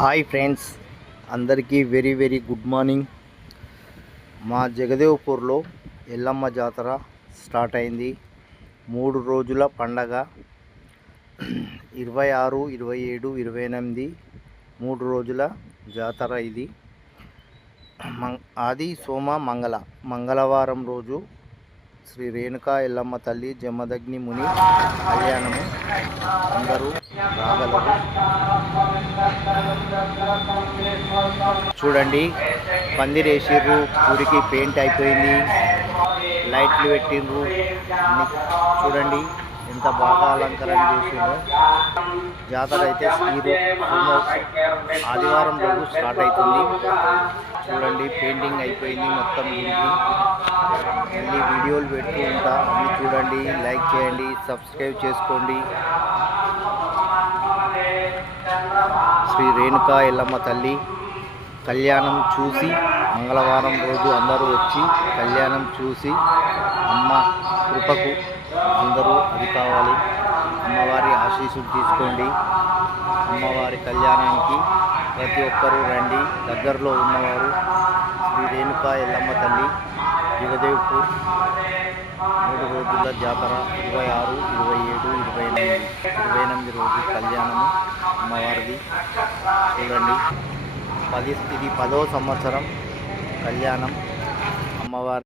Hi friends, అందరికీ very good morning. మా జగదేవ్పూర్లో ఎల్లమ్మ జాతర స్టార్ట్ అయింది. 3 రోజుల పండగ. 26, 27, 28 3 రోజుల జాతర ఇది. ఆది సోమ మంగళవారం రోజు శ్రీ రేణుకా ఎల్లమ్మ తల్లి జమదగ్ని ముని కళ్యాణము. అందరూ రాగలరు. చూడండి, పందిరేసిర్రు, ఊరికి పెయింట్ అయిపోయింది, లైట్లు పెట్టిండ్రు. చూడండి ఎంత బాగా అలంకరణ చేసిండ్రు. జాతర అయితే ఆదివారం రోజు స్టార్ట్ అవుతుంది. చూడండి, పెయింటింగ్ అయిపోయింది మొత్తం గుడికి. మళ్ళీ వీడియోలు పెడుతూ ఉంటా, అన్నీ చూడండి, లైక్ చేయండి, సబ్స్క్రైబ్ చేసుకోండి. శ్రీ రేణుకా ఎల్లమ్మ తల్లి కళ్యాణం చూసి, మంగళవారం రోజు అందరూ వచ్చి కళ్యాణం చూసి అమ్మ కృపకు అందరూ అది కావాలి. అమ్మవారి ఆశీస్సులు తీసుకోండి. అమ్మవారి కళ్యాణానికి ప్రతి ఒక్కరూ రండి. దగ్గరలో ఉన్నవారు శ్రీ రేణుకా ఎల్లమ్మ తల్లి జగదేవ్పూర్ 3 రోజుల జాతర. 26, 27, 28 రోజు కళ్యాణము అమ్మవారిది. చూడండి, ఇది 10వ సంవత్సరం కళ్యాణం అమ్మవారి.